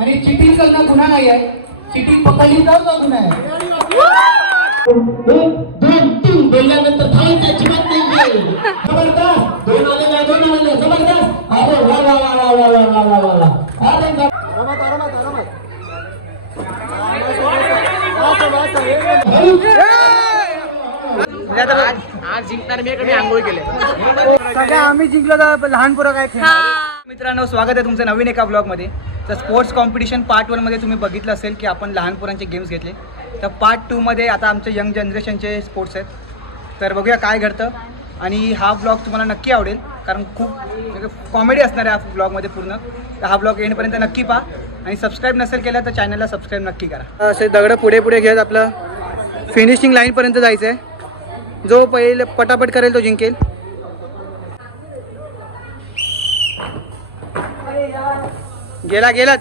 आणि चिटिंग करणं गुन्हा नाही आहे. चिटिंग पकडली तर गुन्हा आहे. 2 3 बोलल्यानंतर थांबायची अजिबात नाहीये. जबरदस्त 2 आले जबरदस्त. अरे वा वा वा वा वा वा वा वा वा. अरे आज जिंकणार मी कमी आंघोळ केले. सगळ्या आम्ही जिंकलो तर लहान पोरं काय खेळ. मित्रांनो, स्वागत आहे तुमचं नवीन एका ब्लॉगमध्ये. तर स्पोर्ट्स कॉम्पिटिशन पार्ट 1 मध्ये तुम्ही बघितलं असेल की आपण लहान पोरांचे गेम्स घेतले. तर पार्ट 2 मध्ये आता आमचे यंग जनरेशनचे स्पोर्ट्स आहेत. तर बघूया काय घडतं. आणि हा ब्लॉग तुम्हाला नक्की आवडेल कारण खूप कॉमेडी असणार आहे हा ब्लॉगमध्ये पूर्ण. तर हा ब्लॉग एंडपर्यंत नक्की पहा आणि सबस्क्राईब नसेल केलं तर चॅनलला सबस्क्राईब नक्की करा. असे दगडं पुढे पुढे घेत आपलं फिनिशिंग लाईनपर्यंत जायचं आहे. जो पहिले पटापट करेल तो जिंकेल. गेलात.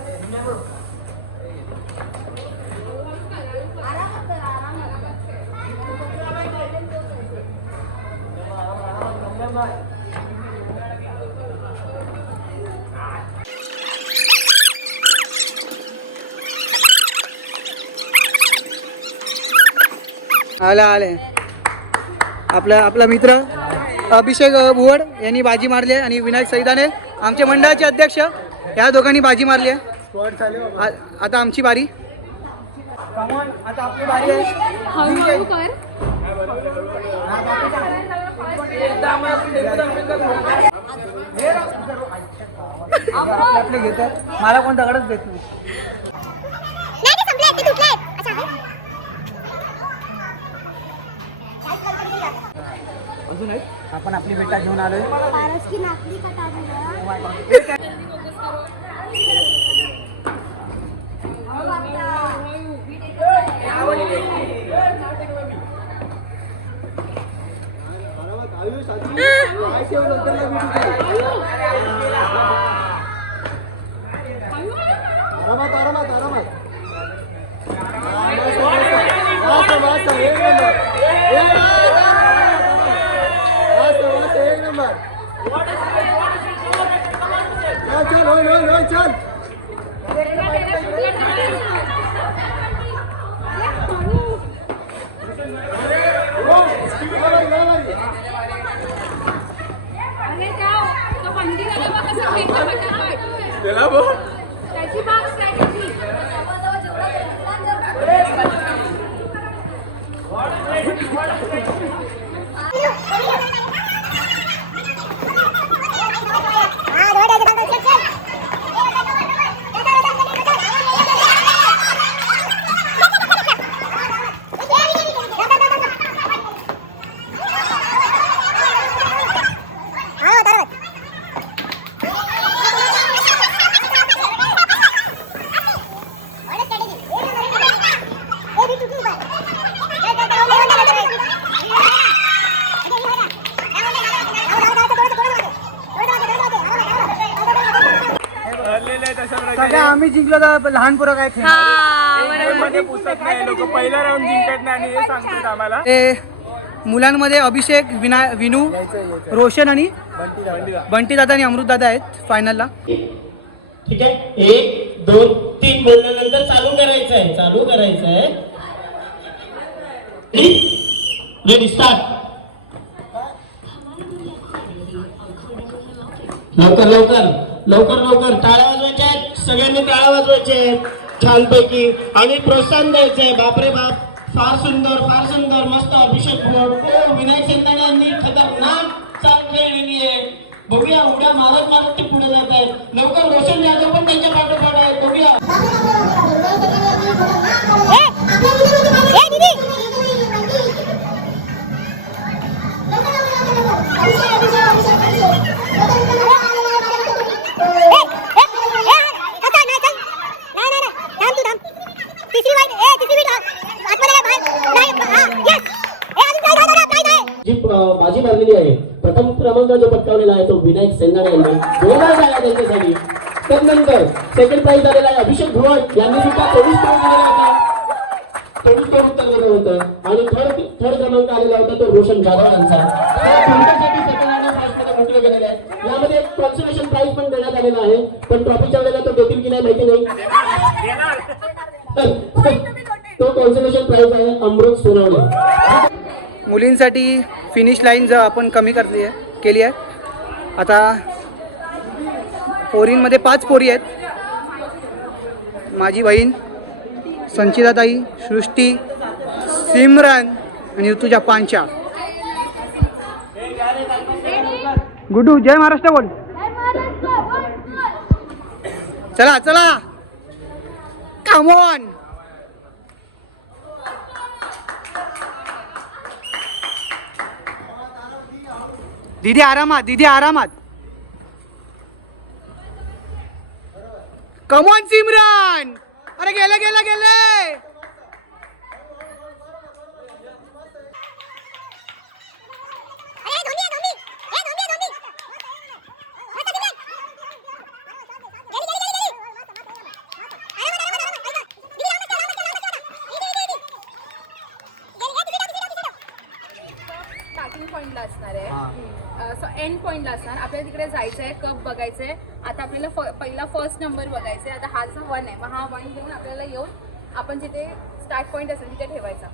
आले आपला मित्र अभिषेक भुवड यांनी बाजी मारली आहे आणि विनायक सैदाने आमचे मंडळाचे अध्यक्ष या दोघांनी बाजी मारली आहे. आता आमची बारी. आता आपली बारी आहे. आपले घेतात. मला कोण दगडच देत नाही. आपण आपली बेटा घेऊन आलोय. सगळ्या आम्ही जिंकलो तर लहान पोरं काय खेळ. लोक पहिला राऊंड जिंकत नाही आणि हे सांगतात आम्हाला. मुलांमध्ये अभिषेक विनू रोशन आणि बंटी दादा आणि अमृत दादा आहेत फायनलला. ठीक आहे. 1 2 3 बोलल्यानंतर चालू करायचंय. Ready start. लवकर टाळ्या वाजवायच्या आहेत. सगळ्यांनी टाळ्या वाजवायच्या आहेत छानपैकी आणि प्रोत्साहन द्यायचंय. बापरे बाप, फार सुंदर मस्त. अभिषेक भुवड विनायक सैदाने यांनी खतरनाक चाल खेळलेली आहे. बघूया उड्या मारत ते पुढे जात आहेत. लवकर रोशन जाधव पण त्यांच्या पाठोपाठ आहेत. बघूया. जी बाजी मारलेली आहे, प्रथम क्रमांक जो पटकावलेला आहे तो विनायक सेंदाणे यांनी. जोरदार टाळ्या त्यांच्यासाठी. त्यानंतर सेकंड प्राइज आलेला आहे अभिषेक भुवड यांनी सुद्धा 24 पॉईंट उत्तर दिलं होतं. आणि थर्ड क्रमांक आलेला होता तो रोशन जाधव यांचा. सेकंड आणि फर्स्ट मध्ये म्हटलं गेलेलं आहे. यामध्ये एक कॉन्सोलेशन प्राइज पण देण्यात आलेला आहे, पण ट्रॉफीच्या वेळेला तो देतील की नाही माहिती नाही. तो कॉन्सलेशन प्राइज आहे अमृत सोनवणे. मुलींसाठी फिनिश लाईन जर आपण कमी केली आहे. आता पोरींमध्ये 5 पोरी आहेत. माझी बहीण संचिताताई, सृष्टी, सिमरन आणि ऋतुजा पांचा. गुड्डू जय महाराष्ट्र बोल. चला चला कम ऑन. दीदी आरामात, दीदी आरामात. Come on Simran. अरे गेले गेले गेले. स्टार्टिंग पॉइंटला असणार आहे, सो एंड पॉइंटला असणार. आपल्याला तिकडे जायचं आहे, कप बघायचं आहे. आता आपल्याला पहिला फर्स्ट नंबर बघायचा आहे. आता हा जो 1 आहे, मग हा 1 घेऊन आपल्याला येऊन आपण जिथे स्टार्ट पॉइंट असेल तिथे ठेवायचा.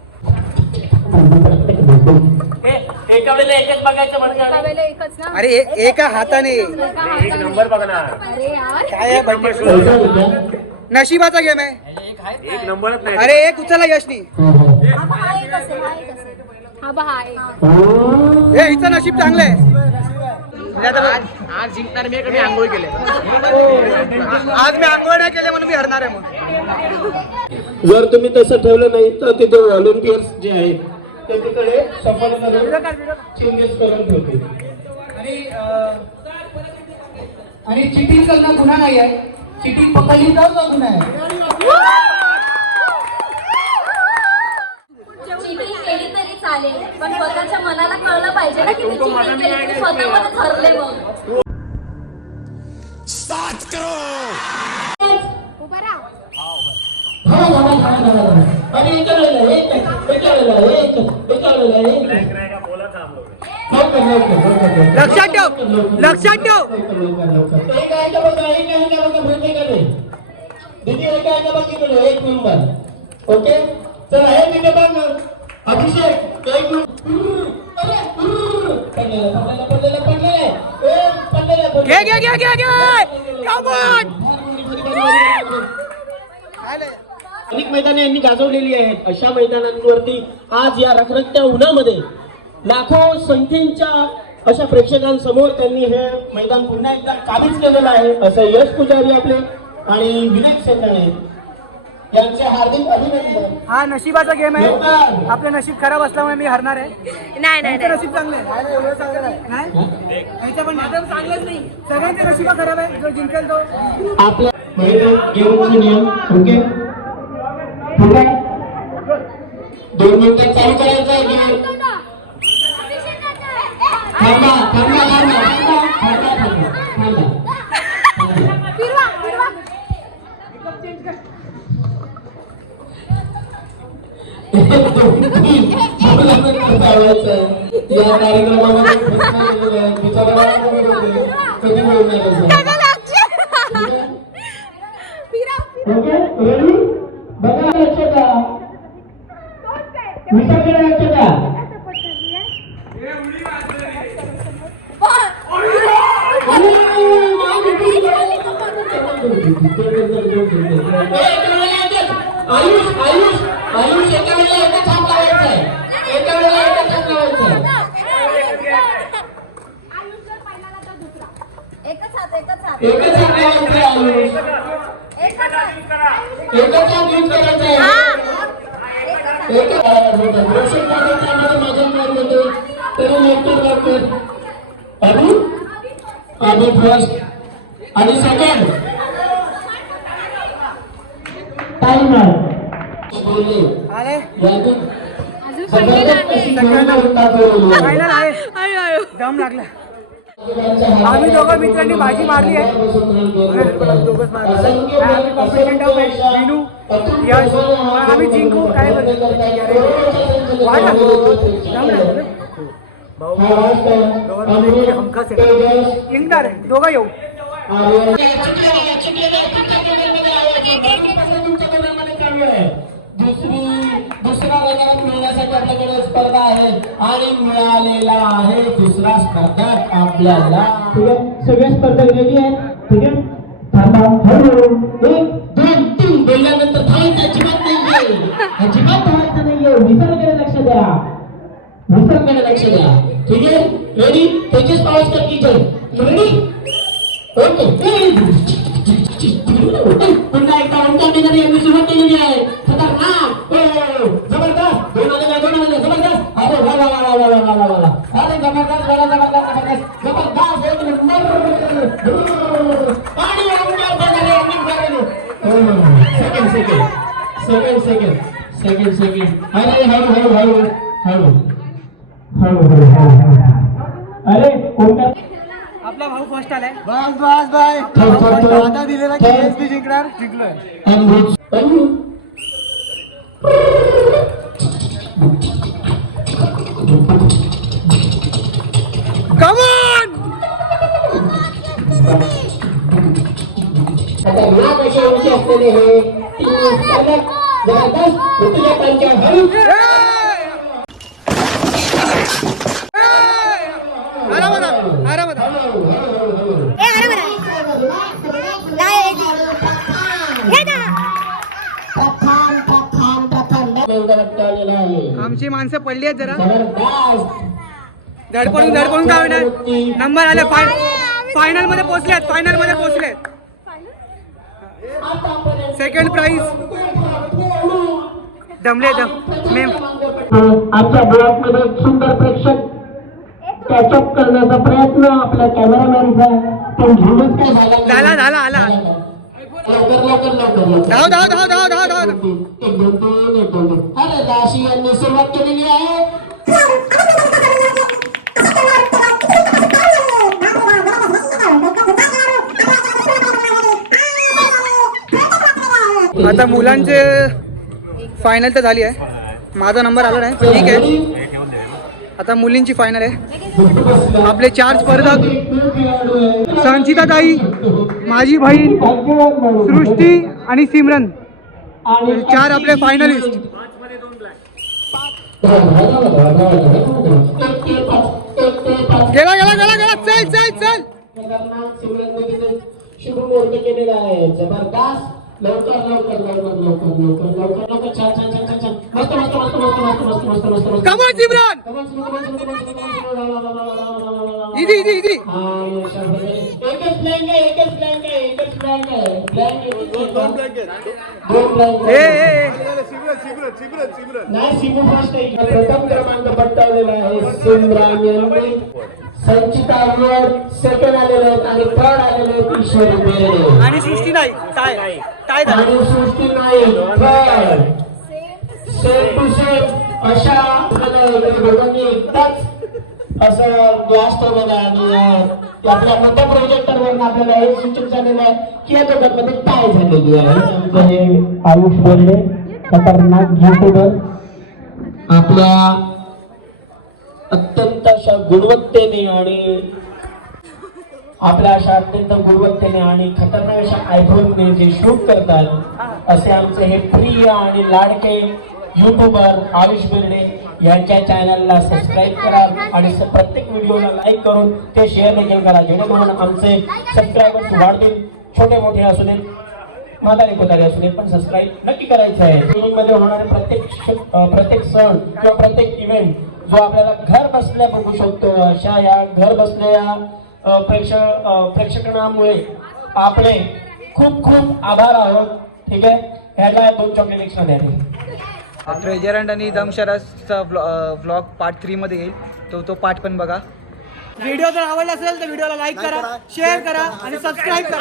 एका वेळेला एकच बघायचं म्हणजे एका वेळेला एकच ना. अरे एका हाताने. नंबर बघणार. अरे यार, काय आहे नशिबाचा गेम आहे. एक नंबरच नाही. अरे एक उचला यशनी. हा एक असेल, हा एक असेल. हा बा हा एक. हे हिचं नशीब चांगलं आहे. आज जिंकणार मी कमी आंघोळ केले. आज मी आंघोळ नाही केले म्हणून मी हरणार आहे. मग जर तुम्ही तसं ठेवलं नाही तर तिथे व्हॉलंटियर्स जे आहेत ते तिकडे सफल करून चेंजेस करून ठेवतील. आणि चिटिंग करणं गुन्हा नाही आहे. चिटिंग पकडली तर तो गुन्हा आहे. चिटिंग केली तरी चालेल, पण स्वतःच्या मनाला कळलं पाहिजे ना की मी चिटिंग केली. मी स्वतःमध्ये ठरले मग. उभा राहा. आणि एका वेळेला एका वेळेला एका वेळेला लक्षात ठेव, लक्षात ठेव. एक आहे का बघा, एक आहे का बघा, माहिती का नाही? दीदी एक आहे का बघा इकडे, 1 नंबर. ओके चला हे तिथे बघ. अभिषेक 1 नंबर. घे घे घे घे घे. Come on. अनेक मैदाने यांनी गाजवलेली आहेत. अशा मैदानांवरती आज या रखरखत्या उन्हामध्ये लाखो संख्येच्या अशा प्रेक्षकांसमोर त्यांनी हे मैदान पुन्हा एकदा काबीज केलेलं आहे. असं यश पुजारी आपले आणि विनायक सेंदाणे यांचे हार्दिक अभिनंदन. हा नशिबाचा गेम आहे. आपलं नशीब खराब असल्यामुळे मी हरणार आहे. नाही नाही यांचं नशीब चांगलं आहे. एवढं चांगलं नाही. यांचं पण माझं चांगलंच नाही. सगळ्यांचे नशीब खराब आहे. जो जिंकेल तो. आपल्या मैदान गेमचे नियम ओके ठीक आहे. 2 मिनिटात चालू करायचं आहे गेम. थांबा थांबा थांबा थांबा थांबा. फिरवा फिरवा. या कार्यक्रमामध्ये कधी बोलणार ओके रेडी बघा लक्षात विसर्जन लक्षात. आयुष आयुष आयुष एका वेळेला एकच हात लावायचा आहे. एका वेळेला एकच हात लावायचा आहे. एकच हात एकच हात एकच हात लावायचा आहे आयुष. एकच हात एकच हात यूज करायचा आहे. एकच रोशन त्यामध्ये माझ्या मार होते तरी नेक्टर डॉक्टर अभी अभी फर्स्ट आणि सेकंड टाइमर बोलले अरे यातून अजून फायनल आहे. फायनल आहे. दम लागला. आम्ही दोघं मित्रांनी भाजी मारली आहे. दोघंच मारली. आम्ही कॉम्पिटंट आहोत. विनू यश आम्ही जिंकू. काय वाट हमखास आहे. जिंकणार दोघं येऊ. आपल्याकडे स्पर्धा आहे आणि मिळालेला आहे दुसरा स्पर्धक आपल्याला. ठीक आहे, सगळे स्पर्धक रेडी आहेत. ठीक आहे, थांबा. हळू 1 2 3 बोलल्यानंतर थांबायचं अजिबात नाहीये, अजिबात थांबायचं नाहीये. निसर्गाकडे लक्ष द्या, निसर्गाकडे लक्ष द्या. ठीक आहे, रेडी. तेजस पावसकर की जय. Ready, okay. पुन्हा एकदा ओंकार यांनी सुरुवात केलेली आहे. खतरनाक, जबरदस्त, दोन आले, जबरदस्त. अरे वा वा वा वा वा वा वा, अरे जबरदस्त, जबरदस्त, जबरदस्त, एक नंबर. आणि ओंकार बघाले, सेकंड. अरे हळू. अरे ओंकार आपला भाऊ फर्स्ट आलाय. आता दिलेला KSB जिंकणार, जिंकलोय. Come on! खतरनाक अशी उंची असलेले हे तीन स्पर्धक जबरदस्त ऋतुजातांच्या हळू. आमची माणसं पडली आहेत जरा, जबरदस्त. धडपडून काय होणार. नंबर आले, फायनल मध्ये पोहोचलेत. Second prize ma'am. आजच्या ब्लॉक मध्ये सुंदर प्रेक्षक कॅचअप करण्याचा प्रयत्न आपल्या कॅमेरामॅनचा, पण घेऊनच काय झाला आला. धाव. अरे दाशी यांनी सुरुवात केलेली आहे. आता मुलांचे फायनल तर झाली आहे, माझा नंबर आला नाही, ठीक आहे. आता मुलींची फायनल आहे. आपले 4 स्पर्धक, संचिता ताई, माझी बहीण सृष्टी आणि सिमरन, 4 आपले फायनलिस्ट. गेला चल. शुभ मुहूर्त केलेला आहे. जबरदस्त. लवकर छान. मस्त. Come on Simran, easy. एकच प्लॅन आहे. नाही, शिबू फास्ट आहे. प्रथम क्रमांक पटकावलेला आहे सिमरन यांनी. संचिता अव्वल, सेकंड आलेले आहेत आणि थर्ड आलेले आहेत ईश्वरी बेर्डे. आणि सृष्टी नाही. काय झालं? आणि सृष्टी नाही, थर्ड. सेम टू सेम अशा दोघांनी एकदाच असं ग्लास ठेवलेला आणि आपल्या मोठ्या प्रोजेक्टरवरून आपल्याला हे सूचित झालेलं आहे की या दोघांमध्ये काय झालेली आहे. आमचं हे आयुष बेर्डे, खतरनाक युट्यूबर, आपल्या अत्यंत अशा गुणवत्तेने आणि खतरनाक अशा आयफोनने जे शूट करतात असे आमचे हे प्रिय आणि लाडके युट्यूबर आयुष बेर्डे यांच्या चॅनलला सबस्क्राईब करा आणि प्रत्येक व्हिडिओला लाईक करून ते शेअर देखील करा, जेणेकरून आमचे सबस्क्रायबर्स वाढतील. छोटे मोठे असू देत, म्हातारे कोतारे असू देत, पण सबस्क्राईब नक्की करायचं आहे. मध्ये होणारे प्रत्येक सण किंवा प्रत्येक इव्हेंट जो आपल्याला घर बसल्या बघू शकतो, अशा या घर बसलेल्या प्रेक्षकांमुळे आपले खूप आभार आहोत. ठीक आहे, ह्याला 2 चॉकलेट एक्स्ट्रा द्या. ट्रेजर हंट आणि दमशराजचा व्लॉग पार्ट 3 मध्ये येईल, तो पार्ट पण बघा. व्हिडिओ जर आवडला असेल तर व्हिडिओला लाईक करा, शेअर करा आणि सबस्क्राईब करा.